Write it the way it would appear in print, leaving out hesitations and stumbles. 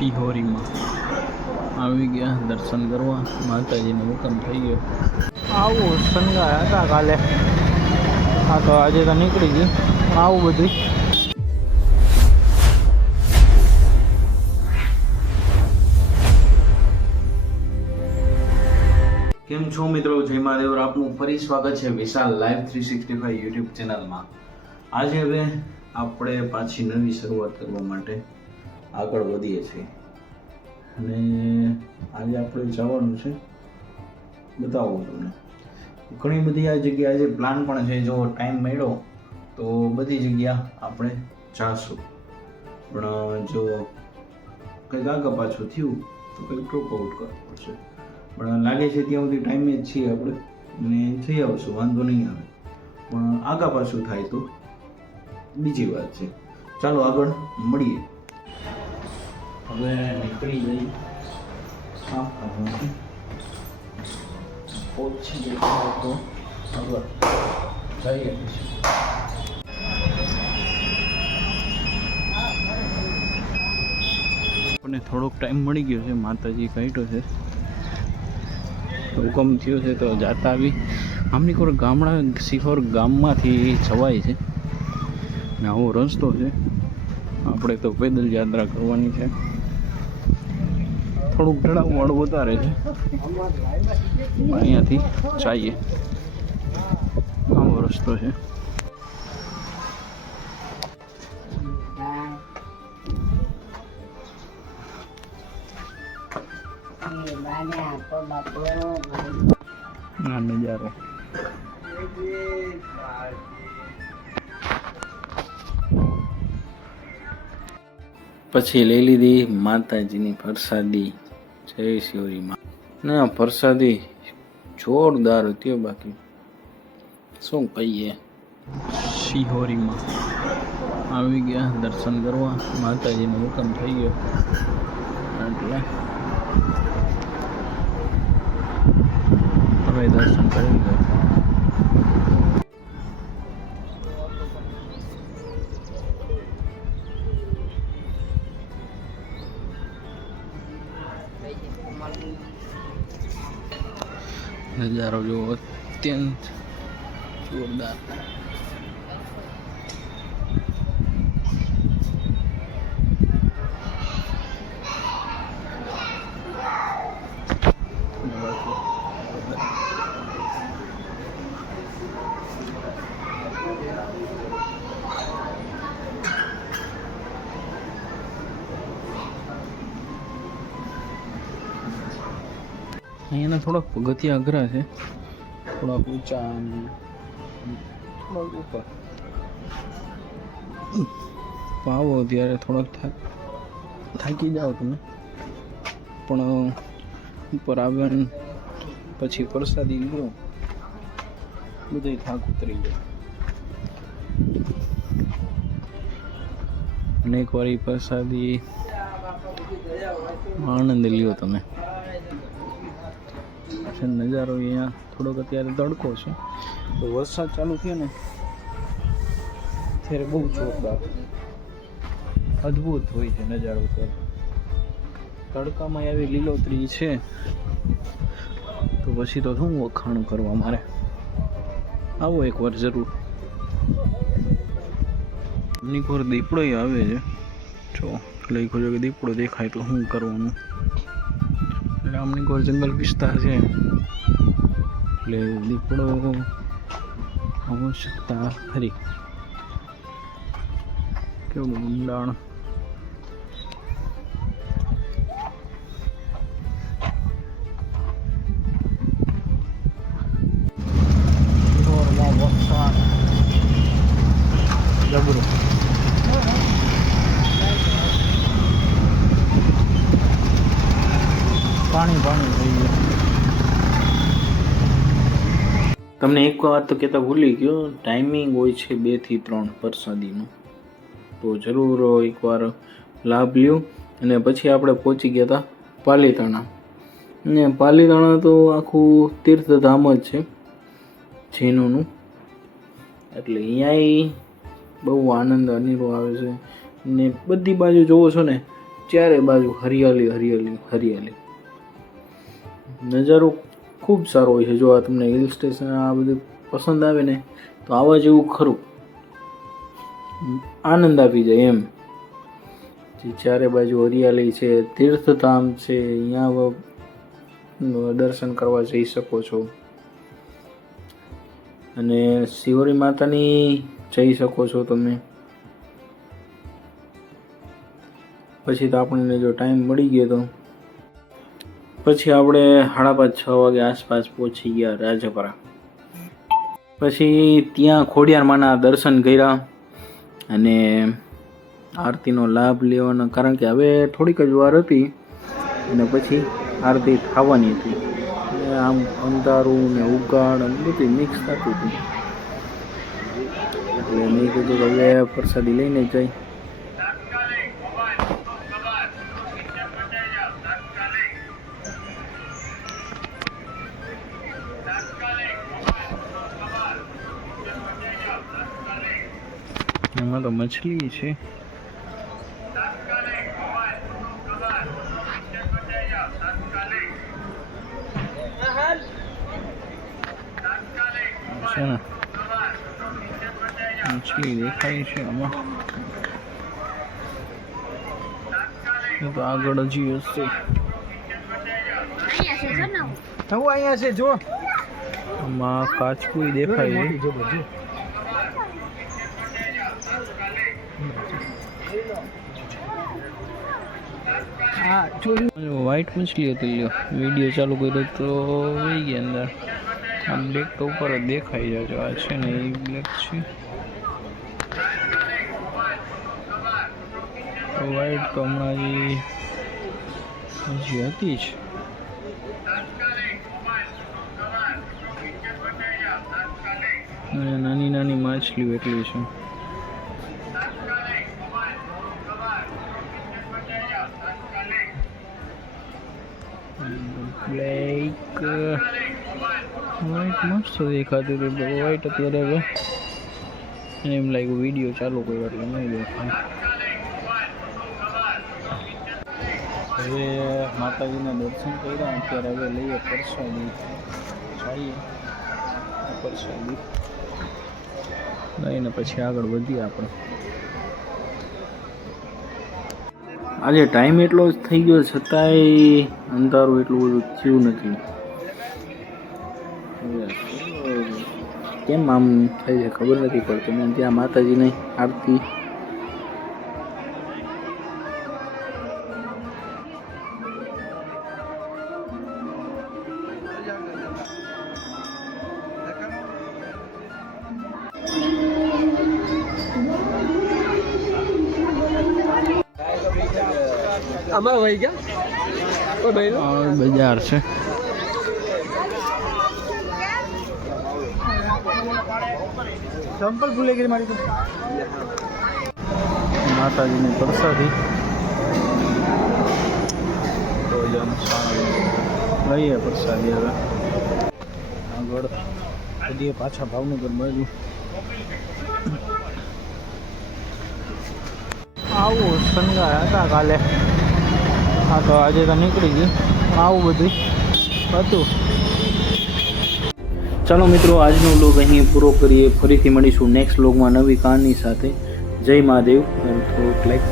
શિહોરીમાં આવી ગયા દર્શન કરવા. માતાજીનો હુકમ થઈ ગયો. આવું સંગાય હતા કાલે, આ તો આજે તો નીકળી ગઈ. આવું બધું કેમ છો મિત્રો? જય મહાદેવ. આપનું ફરી સ્વાગત છે વિશાલ લાઈવ 365 યુટ્યુબ ચેનલમાં. આજે હવે આપણે પાછી નવી શરૂઆત કરવા માટે આગળ વધીએ છીએ અને આજે આપણે જવાનું છે, બતાવું તમને. ઘણી બધી આ જગ્યા આજે પ્લાન પણ છે. જો ટાઈમ મળ્યો તો બધી જગ્યા આપણે જાશું, પણ જો કંઈક આગળ પાછું થયું તો કંઈક ડ્રોપ આઉટ કરવું પડશે. પણ લાગે છે ત્યાં સુધી ટાઈમે જ છીએ આપણે અને થઈ આવશું, વાંધો નહીં આવે. પણ આગા પાછું થાય તો બીજી વાત છે. ચાલો આગળ મળીએ. હવે નીકળી જઈ પહોંચી જાય તો આગળ જઈએ. આપણને થોડોક ટાઈમ મળી ગયો છે. માતાજી કાઢ્યો છે, હુકમ થયો છે તો જાતા આવી. આમની કોઈ શિહોર ગામમાંથી જવાય છે ને આવો રસ્તો છે. આપણે તો પેદલ યાત્રા કરવાની છે. થોડુંક ઢળાવવાળું વધારે છે, અહીંયાથી જઈએ. આવો રસ્તો છે. આ નજારો પછી લઈ લીધી માતાજીની પ્રસાદી. જય શિહોરીમાં ના પ્રસાદી જોરદાર હતી. બાકી શું કહીએ. શિહોરીમાં આવી ગયા દર્શન કરવા. માતાજીનો હુકમ થઈ ગયો એટલે હવે દર્શન કરી ગયા. નજારો જો અત્યંત જોરદાર. અહીંયાના થોડાક પગથિયા અઘરા છે, થોડાક ઊંચા અને થોડાક ઉપર. આવો ત્યારે થોડાક થાકી જાઓ તમે, પણ ઉપર આવ્યા પછી પ્રસાદી લો બધે થાક ઉતરી જાય. અને એકવાર એ પ્રસાદી આનંદ લ્યો તમે. નજારો અહીંયા થોડોક અત્યારે તડકો છે, તો વરસાદ ચાલુ થયો ને ત્યારે બહુ જોરદાર અદ્ભુત હોય છે નજારો. તડકામાં આવી લીલોતરી છે તો પછી તો શું વખાણ કરવા મારે. આવો એકવાર જરૂર. અમની કોર દીપડો આવે છે. જો લખ્યું છે કે દીપડો દેખાય તો શું કરવાનું. એટલે આમની કોઈ જંગલ વિસ્તાર છે એટલે દીપડો આવશ્યકતા ખરી. કેવું ઊંડાણ. જબરું. પાણી થઈ ગયું. તમને એક વાત તો કહેતા ભૂલી ગયો, ટાઈમિંગ હોય છે 2 થી 3 પ્રસાદીનો, તો જરૂર એકવાર લાભ લ્યો. અને પછી આપણે પહોંચી ગયા હતા પાલીતાણા. ને પાલીતાણા તો આખું તીર્થધામ જ છે જૈનોનું, એટલે અહીંયા બહુ આનંદ અનેરો આવે છે. ને બધી બાજુ જોવો છો ને ચારે બાજુ હરિયાળી હરિયાળી હરિયાળી. નજારો ખૂબ સારો હોય છે. જો આ તમને હિલ સ્ટેશન આ બધું પસંદ આવે ને તો આવા જેવું ખરું, આનંદ આવી જાય એમ. જે ચારે બાજુ હરિયાળી છે, તીર્થધામ છે, અહીંયા દર્શન કરવા જઈ શકો છો. અને શિવરી માતાની જઈ શકો છો તમે. પછી તો આપણને જો ટાઈમ મળી ગયો તો પછી આપણે 5:30-6 વાગે આસપાસ પહોંચી ગયા રાજપરા. પછી ત્યાં ખોડિયારમાંના દર્શન કર્યા અને આરતીનો લાભ લેવાનો, કારણ કે હવે થોડીક જ વાર હતી અને પછી આરતી થવાની હતી. આમ અંધારું ને ઉગાડ અને બધું મિક્સ થતું હતું, એટલે મેં કીધું કે હવે પ્રસાદી લઈને જાય. એમાં તો મછલી છે. મછલી દેખાય છે આમાં, તો આગળ હજી હશે. અહીંયા છે જો, આમાં કાચકું દેખાય છે. વ્હાઈટ મછલી હતી. લ્યો વિડીયો ચાલુ કર્યો તો વહી ગયા અંદર. આ બ્લેક તો ઉપર જ દેખાય છે. આ છે ને એ બ્લેક છે, વ્હાઈટ તો હમણાં હજી હતી જ. નાની નાની માછલીઓ એટલી છે. બ્લેક વ્હાઈટ મસ્ત દેખાતી હતી. વ્હાઈટ અત્યારે હવે એમ લાગ્યું વિડીયો ચાલુ કર્યો એટલે નહીં દેખાય. હવે માતાજીના દર્શન કર્યા, અત્યારે હવે લઈએ પ્રસાદી. જઈએ પ્રસાદી લઈને પછી આગળ વધીએ આપણે. આજે ટાઈમ એટલો જ થઈ ગયો છતાંય અંધારું એટલું બધું થયું નથી. કેમ આમ થાય છે ખબર નથી પડતી. ને ત્યાં માતાજીની આરતી અમારા ભાઈ ગયા કોઈ ભાઈ બજાર છે. ચંપલ ભૂલે ગઈ મારી તો. માતાજીની પ્રસાદી લઈએ પ્રસાદી. હવે આગળ વધીએ પાછા ભાવનગર બાજુ. આવું શણગાર હતા કાલે, હા તો આજે તો નીકળી ગઈ. આવું બધું હતું. ચાલો મિત્રો, આજનો વ્લોગ અહીં પૂરો કરીએ. ફરીથી મળીશું નેક્સ્ટ વ્લોગમાં નવી કહાની સાથે. જય મહાદેવ. થોડુંક લાઈક